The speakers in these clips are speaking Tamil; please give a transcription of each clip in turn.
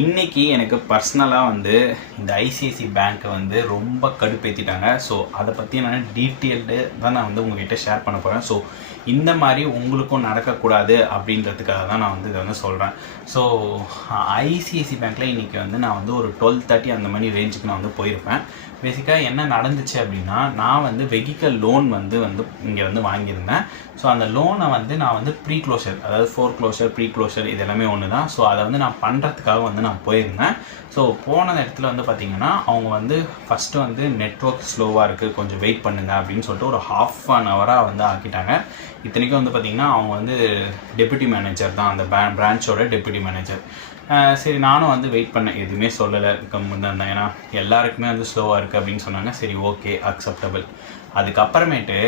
இன்றைக்கி எனக்கு பர்சனலாக வந்து இந்த ஐசிஐசி பேங்க்கை வந்து ரொம்ப கடுப்பேற்றிட்டாங்க. ஸோ அதை பற்றி நான் டீட்டெயில்டு தான் நான் வந்து உங்கள்கிட்ட ஷேர் பண்ண போகிறேன். ஸோ இந்த மாதிரி உங்களுக்கும் நடக்கக்கூடாது அப்படின்றதுக்காக தான் நான் வந்து இதை வந்து சொல்கிறேன். ஸோ ஐசிஐசி பேங்க்கில் இன்றைக்கி வந்து நான் வந்து ஒரு 12:30 அந்த மாதிரி ரேஞ்சுக்கு நான் வந்து போயிருப்பேன். பேசிக்காக என்ன நடந்துச்சு அப்படின்னா, நான் வந்து வெஹிக்கல் லோன் வந்து இங்கே வந்து வாங்கியிருந்தேன். ஸோ அந்த லோனை வந்து நான் வந்து ப்ரீ க்ளோஷர், அதாவது ஃபோர் க்ளோஷர், ப்ரீ க்ளோஷர் இது எல்லாமே ஒன்று தான். ஸோ அதை வந்து நான் பண்ணுறதுக்காக வந்து நான் போயிருந்தேன். ஸோ போன இடத்துல வந்து பார்த்திங்கன்னா, அவங்க வந்து ஃபஸ்ட்டு வந்து நெட்வொர்க் ஸ்லோவாக இருக்குது, கொஞ்சம் வெயிட் பண்ணுங்கள் அப்படின்னு சொல்லிட்டு ஒரு ½ ஹவராக வந்து ஆக்கிட்டாங்க. இத்தனைக்கும் வந்து பார்த்திங்கன்னா, அவங்க வந்து டெப்யூட்டி மேனேஜர் தான், அந்த பிரான்ச்சோட டெப்யூட்டி மேனேஜர். சரி நானும் வந்து வெயிட் பண்ணேன், எதுவுமே சொல்லலை, கம்முன்னு இருந்தேன். ஏன்னா எல்லாருக்குமே வந்து ஸ்லோவாக இருக்குது அப்படின்னு சொன்னாங்க. சரி ஓகே, அக்செப்டபிள். அதுக்கப்புறமேட்டு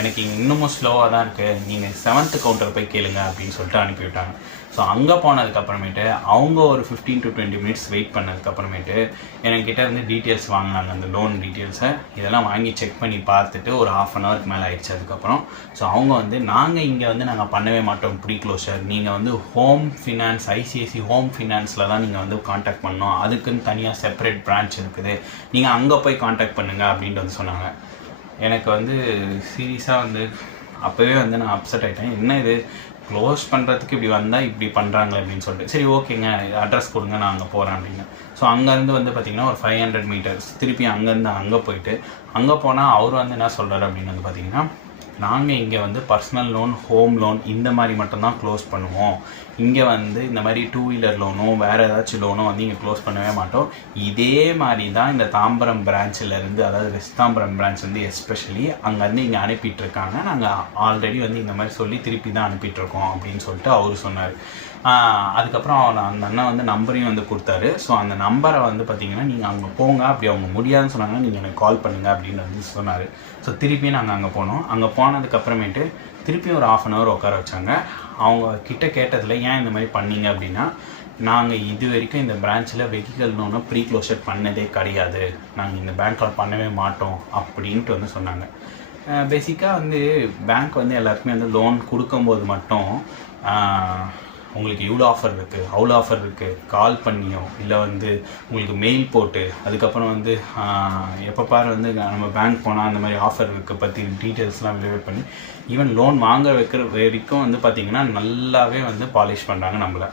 எனக்கு இன்னமும் ஸ்லோவாக தான் இருக்குது, நீங்கள் 7th கவுண்டர் போய் கேளுங்க அப்படின்னு சொல்லிட்டு அனுப்பிவிட்டாங்க. ஸோ அங்கே போனதுக்கப்புறமேட்டு அவங்க ஒரு 15 to 20 மினிட்ஸ் வெயிட் பண்ணதுக்கப்புறமேட்டு என்கிட்ட இருந்து டீட்டெயில்ஸ் வாங்கினாங்க, அந்த லோன் டீட்டெயில்ஸை. இதெல்லாம் வாங்கி செக் பண்ணி பார்த்துட்டு ஒரு ½ ஹவருக்கு மேலே ஆயிடுச்சு. அதுக்கப்புறம் ஸோ அவங்க வந்து நாங்கள் இங்கே வந்து நாங்கள் பண்ணவே மாட்டோம் ப்ரீ க்ளோஷர், நீங்கள் வந்து ஹோம் ஃபினான்ஸ், ஐசிஐசி ஹோம் ஃபினான்ஸில் தான் நீங்கள் வந்து காண்டாக்ட் பண்ணணும், அதுக்குன்னு தனியாக செப்பரேட் பிரான்ச் இருக்குது, நீங்கள் அங்கே போய் காண்டாக்ட் பண்ணுங்கள் அப்படின்ட்டு வந்து சொன்னாங்க. எனக்கு வந்து சீரியஸாக வந்து அப்போவே வந்து நான் அப்செட் ஆகிட்டேன். என்ன இது க்ளோஸ் பண்ணுறதுக்கு இப்படி வந்தால் இப்படி பண்ணுறாங்களே அப்படின்னு சொல்லிட்டு, சரி ஓகேங்க அட்ரஸ் கொடுங்க நான் அங்கே போகிறேன் அப்படின்னு. ஸோ அங்கேருந்து வந்து பார்த்திங்கன்னா ஒரு 500 மீட்டர்ஸ் திருப்பி அங்கேருந்து அங்கே போயிட்டு அங்கே போனால் அவர் வந்து என்ன சொல்கிறார் அப்படின்னு வந்து பார்த்திங்கன்னா, நாங்கள் இங்கே வந்து பர்சனல் லோன், ஹோம் லோன் இந்த மாதிரி மட்டும்தான் க்ளோஸ் பண்ணுவோம், இங்கே வந்து இந்த மாதிரி 2 வீலர் லோனோ வேறு ஏதாச்சும் லோனோ வந்து இங்கே க்ளோஸ் பண்ணவே மாட்டோம். இதே மாதிரி தான் இந்த தாம்பரம் பிரான்ச்சிலேருந்து, அதாவது வெஸ்ட் தாம்பரம் பிரான்ச் வந்து எஸ்பெஷலி அங்கேருந்து இங்கே அனுப்பிட்டுருக்காங்க, நாங்கள் ஆல்ரெடி வந்து இந்த மாதிரி சொல்லி திருப்பி தான் அனுப்பிட்டுருக்கோம் அப்படின்னு சொல்லிட்டு அவர் சொன்னார். அதுக்கப்புறம் அந்த அண்ணன் வந்து நம்பரையும் வந்து கொடுத்தாரு. ஸோ அந்த நம்பரை வந்து பார்த்திங்கன்னா, நீங்கள் அங்கே போங்க, அப்படி அவங்க முடியாதுன்னு சொன்னாங்கன்னா நீங்கள் எனக்கு கால் பண்ணுங்கள் அப்படின்னு வந்து சொன்னார். ஸோ திருப்பியும் நாங்கள் அங்கே போனோம். அங்கே போனதுக்கப்புறமேட்டு திருப்பியும் ஒரு ½ ஹவர் உட்கார வச்சாங்க. அவங்க கிட்ட கேட்டதில் ஏன் இந்த மாதிரி பண்ணீங்க அப்படின்னா, நாங்கள் இது வரைக்கும் இந்த பிரான்ச்சில் வெஹிக்கல் லோனை ப்ரீ க்ளோஷர் பண்ணதே கிடையாது, நாங்கள் இந்த பேங்க்கில் பண்ணவே மாட்டோம் அப்படின்ட்டு வந்து சொன்னாங்க. பேசிக்காக வந்து பேங்க் வந்து எல்லாருக்குமே வந்து லோன் கொடுக்கும்போது மட்டும் உங்களுக்கு இவ்வளோ ஆஃபர் இருக்குது, அவ்வளோ ஆஃபர் இருக்குது, கால் பண்ணியோ இல்லை வந்து உங்களுக்கு மெயில் போட்டு அதுக்கப்புறம் வந்து எப்போ பாரு வந்து நம்ம பேங்க் போனால் அந்த மாதிரி ஆஃபர் இருக்குது பற்றி டீட்டெயில்ஸ்லாம் வெரிஃபை பண்ணி ஈவன் லோன் வாங்க வைக்கிற வரைக்கும் வந்து பார்த்திங்கன்னா நல்லாவே வந்து பாலிஷ் பண்ணுறாங்க நம்மளை.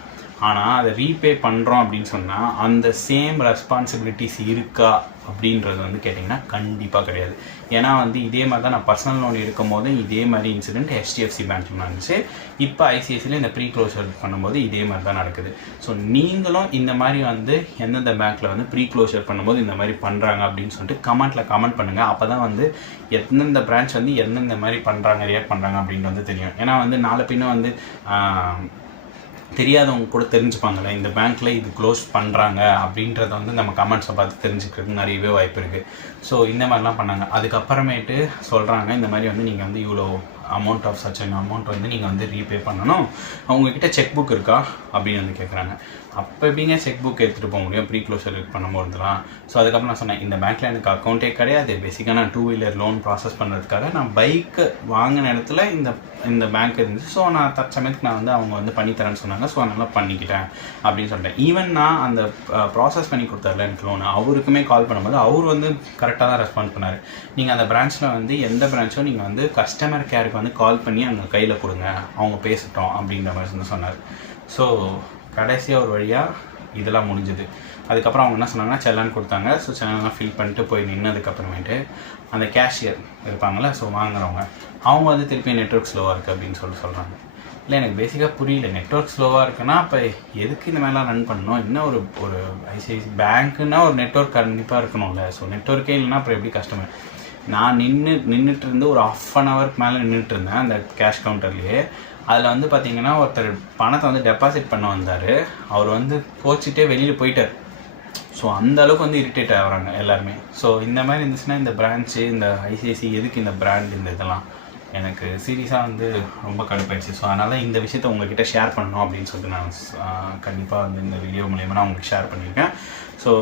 ஆனால் அதை ரீபே பண்ணுறோம் அப்படின்னு சொன்னால் அந்த சேம் ரெஸ்பான்சிபிலிட்டிஸ் இருக்கா அப்படின்றது வந்து கேட்டிங்கன்னா கண்டிப்பாக கிடையாது. ஏன்னா வந்து இதே மாதிரி தான் நான் பர்சனல் லோன் எடுக்கும் போது இதே மாதிரி இன்சிடென்ட் HDFC பேங்க்கில் நடந்துச்சு. இப்போ ஐசிஐசியில் இந்த ப்ரீ க்ளோஷர் பண்ணும்போது இதே மாதிரி தான் நடக்குது. ஸோ நீங்களும் இந்த மாதிரி வந்து எந்தெந்த பேங்க்கில் வந்து ப்ரீ க்ளோஷர் பண்ணும்போது இந்த மாதிரி பண்ணுறாங்க அப்படின்னு சொல்லிட்டு கமெண்ட் பண்ணுங்கள். அப்போ தான் வந்து எந்தெந்த பிரான்ச் வந்து எந்தெந்த மாதிரி பண்ணுறாங்க, ரியாக்ட் பண்ணுறாங்க அப்படின்னு வந்து தெரியும். ஏன்னா வந்து நாளை பின்ன வந்து தெரியாதவங்க கூட தெரிஞ்சுப்பாங்கள்ல, இந்த பேங்க்கில் இது க்ளோஸ் பண்ணுறாங்க அப்படின்றத வந்து நம்ம கமெண்ட்ஸை பார்த்து தெரிஞ்சுக்கிறதுக்கு நிறையவே வாய்ப்பு இருக்குது. ஸோ இந்த மாதிரிலாம் பண்ணாங்க. அதுக்கப்புறமேட்டு சொல்கிறாங்க, இந்த மாதிரி வந்து நீங்கள் வந்து இவ்வளோ amount of such and amount வந்து நீங்கள் வந்து ரீபே பண்ணணும், அவங்கக்கிட்ட செக் புக் இருக்கா அப்படின்னு வந்து கேட்குறாங்க. அப்போ எப்படிங்க செக் புக் எடுத்துகிட்டு போக முடியும் ப்ரீ க்ளோஷர் பண்ணும்போதுலாம்? ஸோ அதுக்கப்புறம் நான் சொன்னேன், இந்த பேங்க்கில் எனக்கு அக்கௌண்ட்டே கிடையாது, பேசிக்காக நான் 2 வீலர் லோன் ப்ராசஸ் பண்ணுறதுக்காக நான் பைக்கு வாங்கின இடத்துல இந்த பேங்க் இருந்துச்சு. ஸோ நான் தற்சமயத்துக்கு நான் வந்து அவங்க வந்து பண்ணித்தரேன்னு சொன்னாங்க. ஸோ அதனால் பண்ணிக்கிட்டேன் அப்படின்னு சொல்லிட்டேன். ஈவன் நான் அந்த ப்ராசஸ் பண்ணி கொடுத்தாருல எனக்கு லோனு, அவருக்குமே கால் பண்ணும்போது அவர் வந்து கரெக்டாக தான் ரெஸ்பாண்ட் பண்ணார். நீங்கள் அந்த பிரான்ச்சில் வந்து எந்த பிரான்ச்சோ நீங்கள் வந்து கஸ்டமர் கேருக்கு வந்து கால் பண்ணி அங்கே கையில் கொடுங்க, அவங்க பேசிட்டோம் அப்படின்ற மாதிரி வந்து சொன்னார். ஸோ கடைசியாக ஒரு வழியாக இதெல்லாம் முடிஞ்சுது. அதுக்கப்புறம் அவங்க என்ன சொன்னாங்கன்னா செல்லான் கொடுத்தாங்க. ஸோ செல்லான்லாம் ஃபில் பண்ணிட்டு போய் நின்னதுக்கப்புறமேட்டு அந்த கேஷியர் இருப்பாங்கள்ல, ஸோ வாங்குறவங்க, அவங்க வந்து திருப்பி நெட்வொர்க் ஸ்லோவாக இருக்குது அப்படின்னு சொல்கிறாங்க. இல்லை எனக்கு பேசிக்காக புரியல, நெட்வொர்க் ஸ்லோவாக இருக்குன்னா அப்போ எதுக்கு இந்த மாதிரிலாம் ரன் பண்ணணும்? இன்னும் ஒரு ஐசிஐசி பேங்க்குன்னா ஒரு நெட்வொர்க் கண்டிப்பாக இருக்கணும்ல. ஸோ நெட்வொர்க்கே இல்லைன்னா அப்புறம் எப்படி கஸ்டமர்? நான் நின்றுட்டு இருந்து ஒரு ½ ஹவருக்கு மேலே நின்றுட்டு இருந்தேன் அந்த கேஷ் கவுண்டர்லேயே. அதில் வந்து பார்த்திங்கன்னா ஒருத்தர் பணத்தை வந்து டெபாசிட் பண்ண வந்தார், அவர் வந்து கோச்சிட்டே வெளியில் போயிட்டார். ஸோ அந்தளவுக்கு வந்து இரிட்டேட் ஆகிறாங்க எல்லாருமே. ஸோ இந்த மாதிரி இருந்துச்சுன்னா இந்த பிரான்ச்சு, இந்த ஐசிஐசி எதுக்கு இந்த பிராண்ட், இந்த இதெல்லாம் எனக்கு சீரியஸாக வந்து ரொம்ப கடுப்பாயிடுச்சு. ஸோ அதனால் இந்த விஷயத்த உங்கள்கிட்ட ஷேர் பண்ணணும் அப்படின்னு சொல்லிட்டு நான் கண்டிப்பாக வந்து இந்த வீடியோ மூலயமா நான் உங்களுக்கு ஷேர் பண்ணியிருக்கேன். ஸோ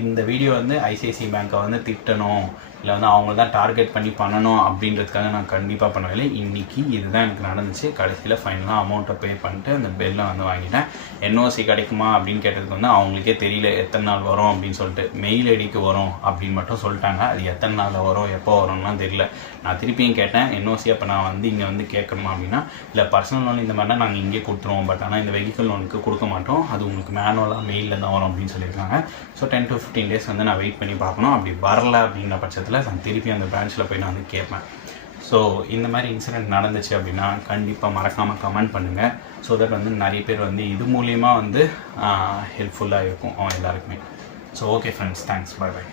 இந்த வீடியோ வந்து ஐசிஐசி பேங்க்கை வந்து திட்டணும், இல்லை வந்து அவங்க தான் டார்கெட் பண்ணி பண்ணணும் அப்படின்றதுக்காக நான் கண்டிப்பாக பண்ணவில்லை. இன்றைக்கி இதுதான் எனக்கு நடந்துச்சு. கடைசியில் ஃபைனலாக அமௌண்ட்டை பே பண்ணிட்டு அந்த பெல்லை வந்து வாங்கிட்டேன். என்ஓசி கிடைக்குமா அப்படின்னு கேட்டதுக்கு வந்து அவங்களுக்கே தெரியல எத்தனை நாள் வரும் அப்படின்னு சொல்லிட்டு. மெயில் ஐடிக்கு வரும் அப்படின்னு மட்டும் சொல்லிட்டாங்க. அது எத்தனை நாளில் வரும் எப்போ வரும்லாம் தெரியல. நான் திருப்பியும் கேட்டேன் என்ஓசி அப்போ நான் வந்து இங்கே வந்து கேட்கணுமா அப்படின்னா, இல்லை பர்சனல் லோன் இந்த மாதிரினா நாங்கள் இங்கே கொடுத்துருவோம், பட் ஆனால் இந்த வெஹிக்கல் லோனுக்கு கொடுக்க மாட்டோம், அது உங்களுக்கு மேனுவலாக மெயிலில் தான் வரும் அப்படின்னு சொல்லியிருக்காங்க. ஸோ 10 to 15 days வந்து நான் வெயிட் பண்ணி பார்க்கணும். அப்படி வரல அப்படின்ற பட்சத்தில் நான் திருப்பி அந்த பிரான்ச்சில் போய் நான் வந்து கேட்பேன். ஸோ இந்த மாதிரி இன்சிடெண்ட் நடந்துச்சு அப்படின்னா கண்டிப்பாக மறக்காமல் கமெண்ட் பண்ணுங்கள். ஸோ தட் வந்து நிறைய பேர் வந்து இது மூலியமாக வந்து ஹெல்ப்ஃபுல்லாக இருக்கும் எல்லாருக்குமே. So okay friends, thanks, bye by.